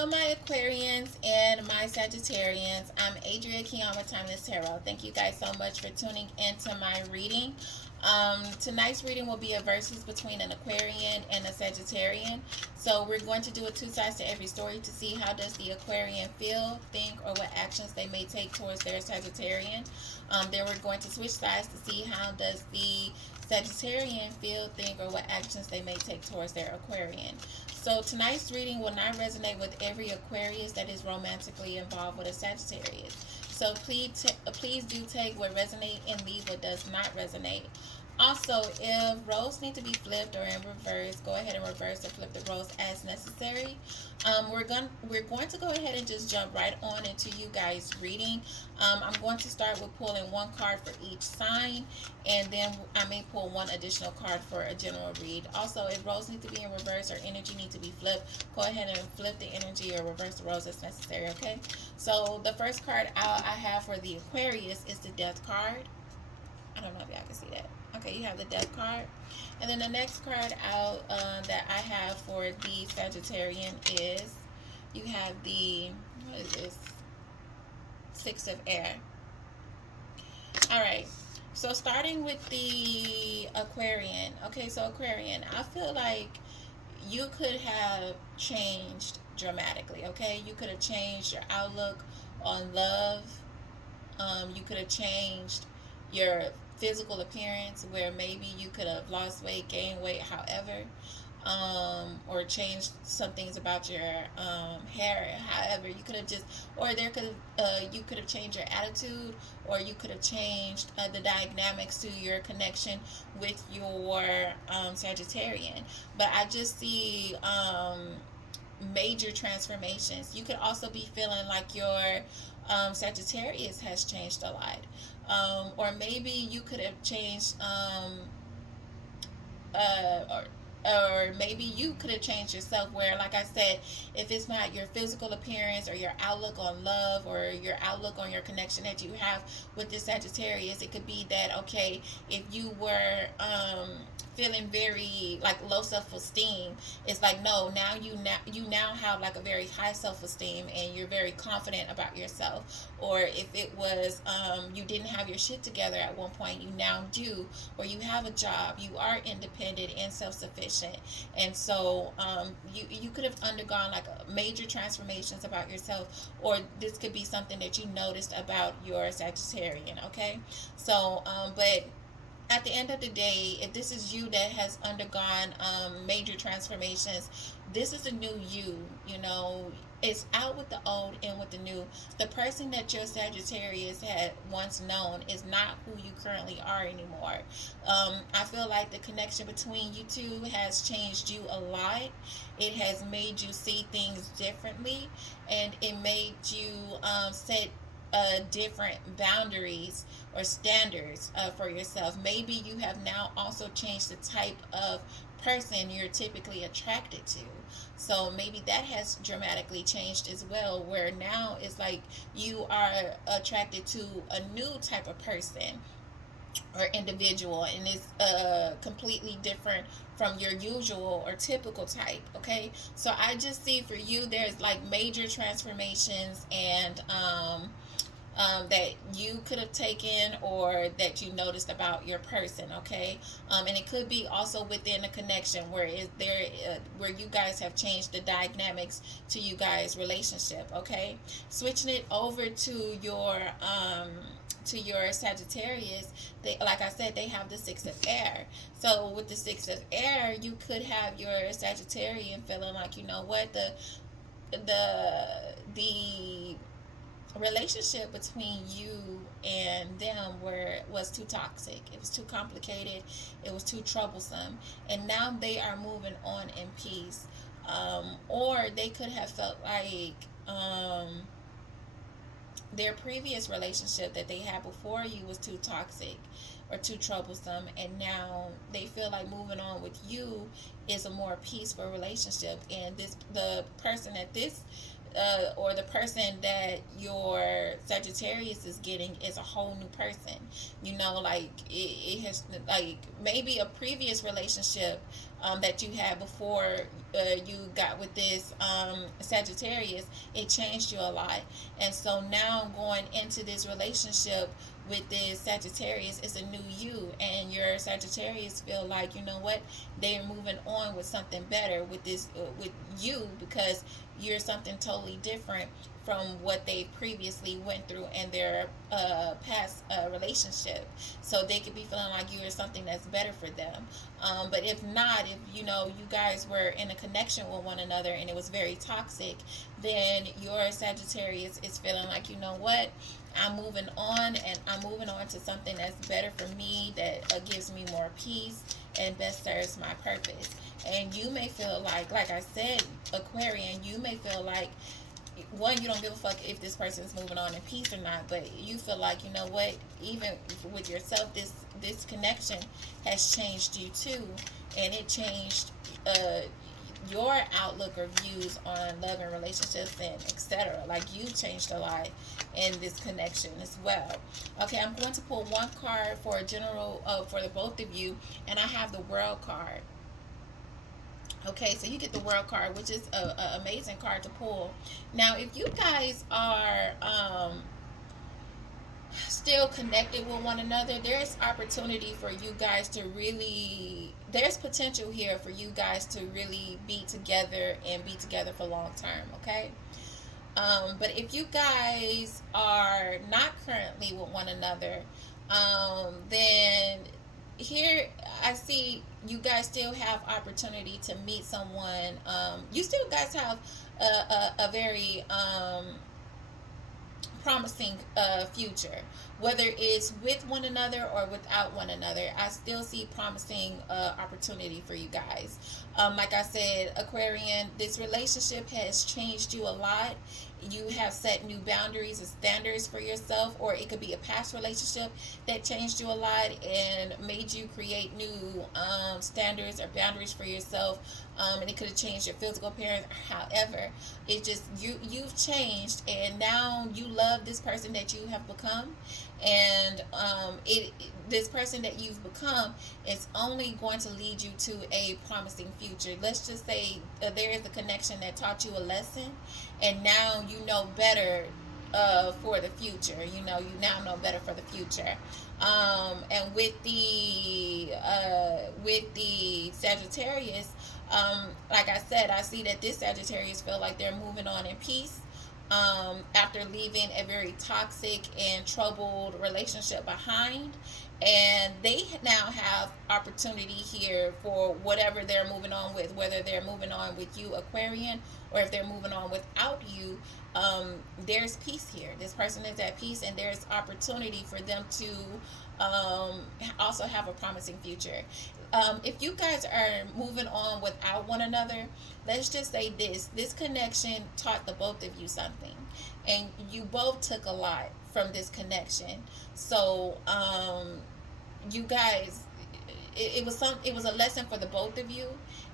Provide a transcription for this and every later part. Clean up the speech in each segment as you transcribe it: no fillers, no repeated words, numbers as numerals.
Hello, my Aquarians and my Sagittarians. I'm Adria Keon with Timeless Tarot. Thank you guys so much for tuning into my reading. Tonight's reading will be a versus between an Aquarian and a Sagittarian. So we're going to do a two sides to every story to see how does the Aquarian feel, think, or what actions they may take towards their Sagittarian. Then we're going to switch sides to see how does the Sagittarian feel, think, or what actions they may take towards their Aquarian. So tonight's reading will not resonate with every Aquarius that is romantically involved with a Sagittarius. So please do take what resonates and leave what does not resonate. Also, if roles need to be flipped or in reverse, go ahead and reverse or flip the roles as necessary. We're going to go ahead and just jump right on into you guys' reading. I'm going to start with pulling one card for each sign, and then I may pull one additional card for a general read. Also, if roles need to be in reverse or energy need to be flipped, go ahead and flip the energy or reverse the roles as necessary. Okay. So the first card out I have for the Aquarius is the Death card. I don't know if y'all can see that. Okay, you have the Death card. And then the next card out that I have for the Sagittarian is, you have the, what is this? Six of Air. Alright, so starting with the Aquarian. Okay, so Aquarian, I feel like you could have changed dramatically, okay? You could have changed your outlook on love. You could have changed your physical appearance, where maybe you could have lost weight, gained weight, however, or changed some things about your hair, however. You could have just, or there could have, you could have changed your attitude, or you could have changed the dynamics to your connection with your Sagittarian. But I just see major transformations. You could also be feeling like your Sagittarius has changed a lot. Or maybe you could have changed, or maybe you could have changed yourself, where, like I said, if it's not your physical appearance or your outlook on love or your outlook on your connection that you have with this Sagittarius, it could be that, okay, if you were feeling very like low self-esteem, it's like, no, now you now have like a very high self-esteem and you're very confident about yourself. Or if it was you didn't have your shit together at one point, you now do, or you have a job, you are independent and self-sufficient. And so you could have undergone like major transformations about yourself, or this could be something that you noticed about your Sagittarian. Okay, so but at the end of the day, if this is you that has undergone major transformations, this is a new you. You know, it's out with the old, in with the new. The person that your Sagittarius had once known is not who you currently are anymore. I feel like the connection between you two has changed you a lot. It has made you see things differently, and it made you set different boundaries or standards for yourself. Maybe you have now also changed the type of person you're typically attracted to. So maybe that has dramatically changed as well, where now it's like you are attracted to a new type of person or individual, and it's completely different from your usual or typical type. Okay, so I just see for you there's like major transformations, and that you could have taken or that you noticed about your person. Okay, and it could be also within a connection where is there where you guys have changed the dynamics to you guys relationship. Okay, switching it over to your Sagittarius, they, like I said, they have the Six of Air. So with the Six of Air, you could have your Sagittarian feeling like, you know what, the relationship between you and them was too toxic. It was too complicated. It was too troublesome, and now they are moving on in peace. Or they could have felt like their previous relationship that they had before you was too toxic or too troublesome, and now they feel like moving on with you is a more peaceful relationship. And the person that this or the person that your Sagittarius is getting is a whole new person. You know, like it has, like maybe a previous relationship that you had before you got with this Sagittarius, it changed you a lot. And so now going into this relationship with this Sagittarius is a new you, and your Sagittarius feel like, you know what, they're moving on with something better with this with you, because you're something totally different from what they previously went through in their past relationship. So they could be feeling like you are something that's better for them. But if not, if you know you guys were in a connection with one another and it was very toxic, then your Sagittarius is feeling like, you know what, I'm moving on, and I'm moving on to something that's better for me, that gives me more peace and best serves my purpose. And you may feel like I said, Aquarian, you may feel like, one, you don't give a fuck if this person is moving on in peace or not, but you feel like, you know what, even with yourself, this connection has changed you too, and it changed your outlook or views on love and relationships and etc. Like you changed a lot in this connection as well. Okay, I'm going to pull one card for a general for the both of you, and I have the World card. Okay, so you get the World card, which is a amazing card to pull. Now, if you guys are still connected with one another, there's opportunity for you guys to really, there's potential here for you guys to really be together and be together for long term. Okay, but if you guys are not currently with one another, then here I see you guys still have opportunity to meet someone. You still guys have a very promising future, whether it's with one another or without one another. I still see promising opportunity for you guys. Like I said, Aquarian, this relationship has changed you a lot. You have set new boundaries and standards for yourself, or it could be a past relationship that changed you a lot and made you create new standards or boundaries for yourself. And it could have changed your physical appearance. However, it just you've changed, and now you love this person that you have become, and this person that you've become is only going to lead you to a promising future. Let's just say there is a connection that taught you a lesson, and now you know better for the future. You now know better for the future. And with the Sagittarius, like I said, I see that this Sagittarius feel like they're moving on in peace. After leaving a very toxic and troubled relationship behind, and they now have opportunity here for whatever they're moving on with, whether they're moving on with you, Aquarian, or if they're moving on without you. There's peace here. This person is at peace, and there's opportunity for them to also have a promising future. If you guys are moving on without one another, let's just say this connection taught the both of you something, and you both took a lot from this connection. So you guys, it was a lesson for the both of you,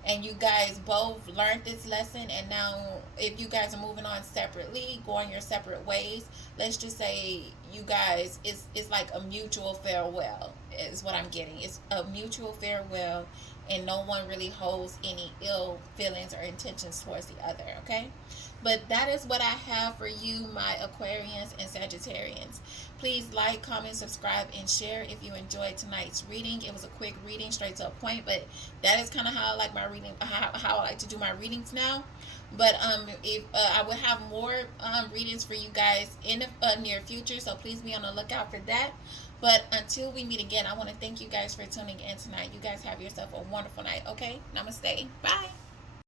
and you guys both learned this lesson. And now if you guys are moving on separately, going your separate ways, let's just say you guys, it's like a mutual farewell is what I'm getting. It's a mutual farewell, and no one really holds any ill feelings or intentions towards the other. Okay, but that is what I have for you, my Aquarians and Sagittarians. Please like, comment, subscribe, and share if you enjoyed tonight's reading. It was a quick reading, straight to a point, but that is kind of how I like my reading, how I like to do my readings now. But if I will have more readings for you guys in the near future, so please be on the lookout for that. But until we meet again, I want to thank you guys for tuning in tonight. You guys have yourself a wonderful night. Okay, namaste. Bye.